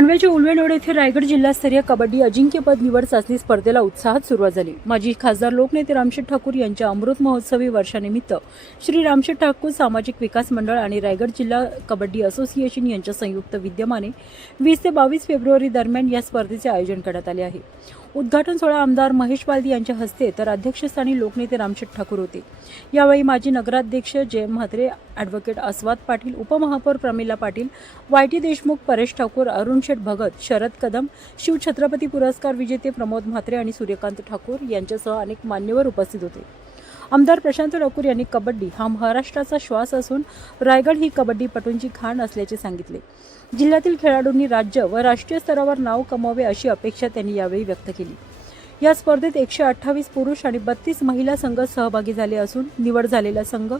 पनवेलच्या उलवेनोड येथे रायगड जिल्हास्तरीय कबड्डी अजिंक्यपद निवड चाचणी स्पर्धेला उत्साहात सुरुवात झाली। माजी खासदार लोकनेते रामशेठ ठाकूर यांच्या अमृत महोत्सवी वर्षानिमित्त श्री रामशेठ ठाकूर सामाजिक विकास मंडळ आणि रायगड जिल्हा कबड्डी असोसिएशन यांच्या संयुक्त विद्यमाने 20 ते 22 फेब्रुवारी दरम्यान या स्पर्धेचे आयोजन करण्यात आले आहे। उद्घाटन सोहळा आमदार महेश बालदी यांच्या हस्ते तर अध्यक्षस्थानी लोकनेते रामशेठ ठाकूर होते। यावेळी माजी नगराध्यक्ष जय म्हात्रे, ॲडव्होकेट अस्वाद पाटील, उपमहापौर प्रमिला पाटील, वायटी देशमुख, परेश ठाकूर, अरुण शेठ भगत, शरद कदम, शिवछत्रपती पुरस्कार विजेते प्रमोद म्हात्रे आणि सूर्यकांत ठाकूर यांच्यासह अनेक मान्यवर उपस्थित होते। आमदार प्रशांत ठाकूर यांनी कबड्डी हा महाराष्ट्राचा श्वास असून रायगड ही कबड्डीपटूंची खाण असल्याचे सांगितले। जिल्ह्यातील खेळाडूंनी राज्य व राष्ट्रीय स्तरावर नाव कमावे अशी अपेक्षा त्यांनी यावेळी व्यक्त केली। या स्पर्धेत 128 पुरुष आणि 32 महिला संघ सहभागी झाले असून निवड झालेला संघ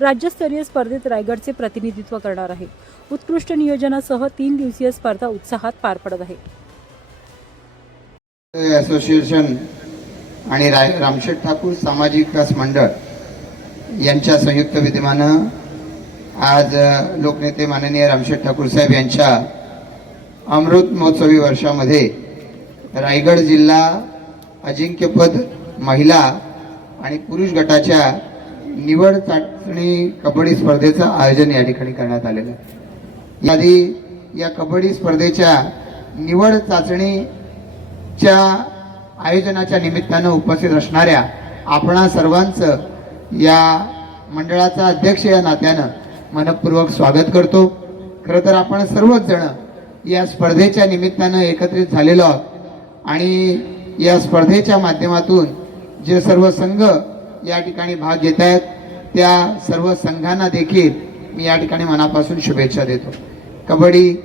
राज्यस्तरीय स्पर्धेत रायगडचे प्रतिनिधित्व करणार आहे। उत्कृष्ट नियोजनासह 3 दिवसीय स्पर्धा उत्साहात पार पडत आहे। असोसिएशन आणि रामशेठ ठाकूर सामाजिक विकास मंडळ यांच्या संयुक्त विद्यमानं आज लोकनेते माननीय रामशेठ ठाकूर साहेब यांच्या अमृत महोत्सवी वर्षामध्ये रायगड जिल्हा अजिंक्यपद महिला आणि पुरुष गटाच्या निवड चाचणी कबड्डी स्पर्धेचं आयोजन या ठिकाणी करण्यात आलेलं आहे। याआधी या कबड्डी स्पर्धेच्या निवड चाचणीच्या आयोजनाच्या निमित्तानं उपस्थित असणाऱ्या आपणा सर्वांचं या मंडळाचा अध्यक्ष या नात्यानं मनपूर्वक स्वागत करतो। खरं तर आपण सर्वच जण या स्पर्धेच्या निमित्तानं एकत्रित झालेलो आहोत आणि या स्पर्धेच्या माध्यमातून जे सर्व संघ या ठिकाणी भाग घेत आहेत त्या सर्व संघांना देखील मी या ठिकाणी मनापासून शुभेच्छा देतो। कबड्डी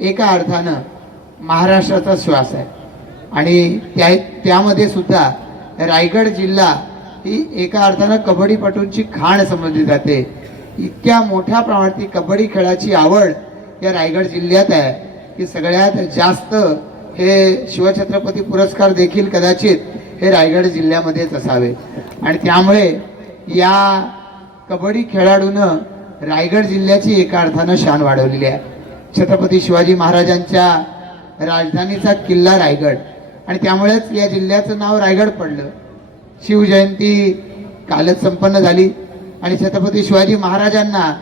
एका अर्थानं महाराष्ट्राचा श्वास आहे आणि त्यामध्ये सुद्धा रायगड जिल्हा ही एका अर्थानं कबड्डीपटूंची खाण समजली जाते। इतक्या मोठ्या प्रमाणात कबड्डी खेळाची आवड या रायगड जिल्ह्यात आहे की सगळ्यात जास्त हे शिवछत्रपती पुरस्कार देखील कदाचित हे रायगड जिल्ह्यामध्येच असावे आणि त्यामुळे या कबड्डी खेळाडूनं रायगड जिल्ह्याची एका अर्थानं शान वाढवलेली आहे। छत्रपती शिवाजी महाराजांच्या राजधानीचा किल्ला रायगड आणि त्यामुळेच या जिल्ह्याचं नाव रायगड पडलं। शिवजयंती कालच संपन्न झाली आणि छत्रपती शिवाजी महाराजांना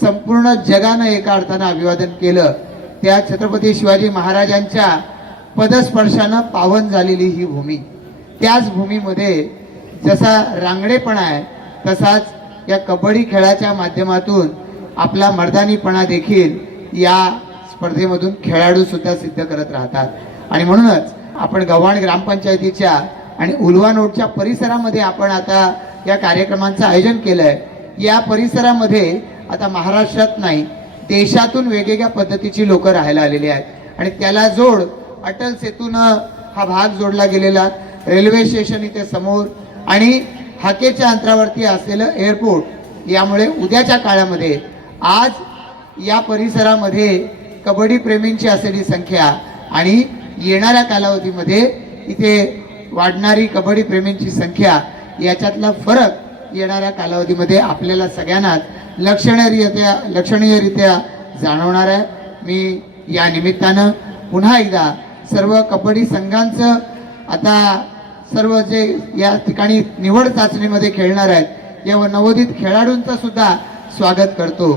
संपूर्ण जगानं एका अर्थानं अभिवादन केलं। त्या छत्रपती शिवाजी महाराजांच्या पदस्पर्शानं पावन झालेली ही भूमी, त्याच भूमीमध्ये जसा रांगडेपणा आहे तसाच या कबड्डी खेळाच्या माध्यमातून आपला मर्दानीपणा देखील या स्पर्धेमधून खेळाडू सुद्धा सिद्ध करत राहतात आणि म्हणूनच आपण गव्हाण ग्रामपंचायतीच्या आणि उलवानोडच्या परिसरामध्ये आपण आता या कार्यक्रमांचं आयोजन केलंय। या परिसरामध्ये आता महाराष्ट्रात नाही देशातून वेगवेगळ्या पद्धतीची लोक राहायला आलेली आहेत आणि त्याला जोड अटल सेतूनं हा भाग जोडला गेलेला, रेल्वे स्टेशन इथे समोर आणि हाकेच्या अंतरावरती असलेलं एअरपोर्ट, यामुळे उद्याच्या काळामध्ये आज या परिसरामध्ये कबड्डी प्रेमींची असलेली संख्या आणि येणाऱ्या कालावधीमध्ये इथे वाढणारी कबड्डी प्रेमींची संख्या याच्यातला फरक येणाऱ्या कालावधीमध्ये आपल्याला सगळ्यांनाच लक्षणीयरित्या जाणवणार आहे। मी या निमित्तानं पुन्हा एकदा सर्व कबड्डी संघांचं आता सर्व जे या ठिकाणी निवड चाचणीमध्ये खेळणार आहेत या नवोदित खेळाडूंचं सुद्धा स्वागत करतो।